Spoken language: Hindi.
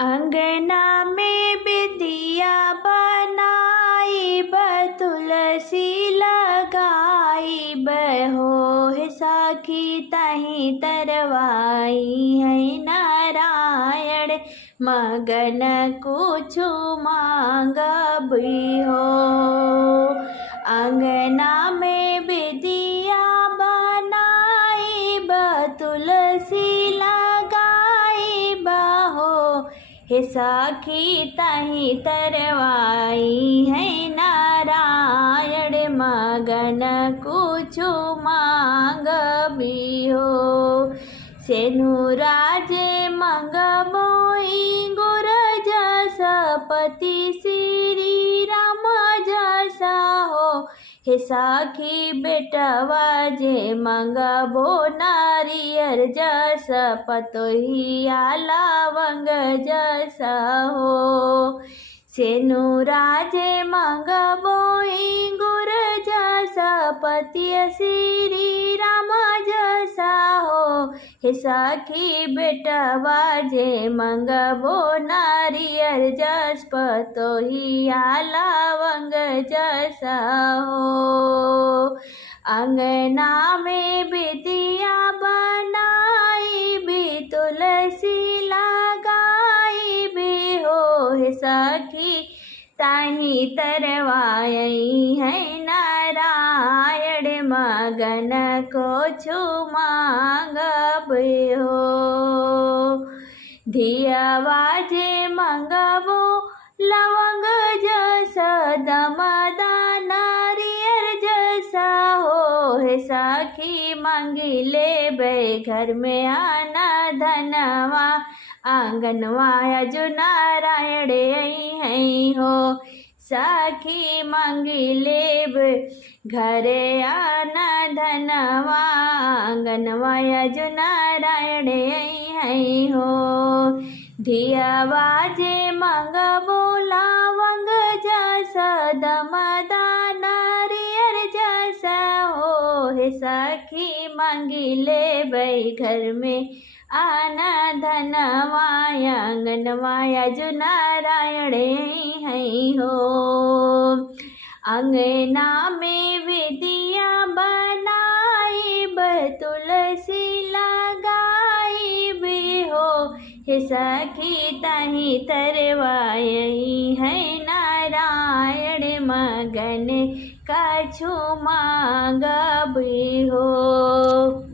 अंगना में बिदिया बनाई तुलसी लगाई हो सखी तहीं तरवाई है नारायण मगन कुछ मांगबी हो। अंगना में बिदिया बनाई तुलसी लगाई हो हे सखी तहीं तरवाई है नारायण मगन कुछ मांगबी हो। सेनुराजे मंगबोई गुर जसा पति श्री राम जसा हो हे सखी बेटवा जे मंगबो नारियर जसा पतोहिया लवंग जसा हो। सेनुराजे मंगबोई गुर जसा पति श्री राम जसा हो हे सखी बेटवा जे मंगबो नारियर जस पतोहिया लवंग जसा हो। अंगना में बिदिया बनाई तुलसी लगाई हो हे सखी ताही तरवाई है नारायण मगन को छु मांगबी हो। धियावा जे मंगबो लवंग जसा दमदा नारियर जसा हो हे सखी मांगी ले बे घर में आना धनवा आंगनवा जो नारायण है हो सखी मांगी लेब घरे आना धनवा आंगनवा जो नारायण है हो। धियावा जे मंगबो लवंग जसा दमदा नारियर जसा हो हे सखी मांगी लेब घर में आना धनवा आंगनवा जो नारायण है हो। अंगना में विदिया बनाई तुलसी लगाई हो हे सखी तहीं तरवाई है नारायण मगन कछु मांगबी हो।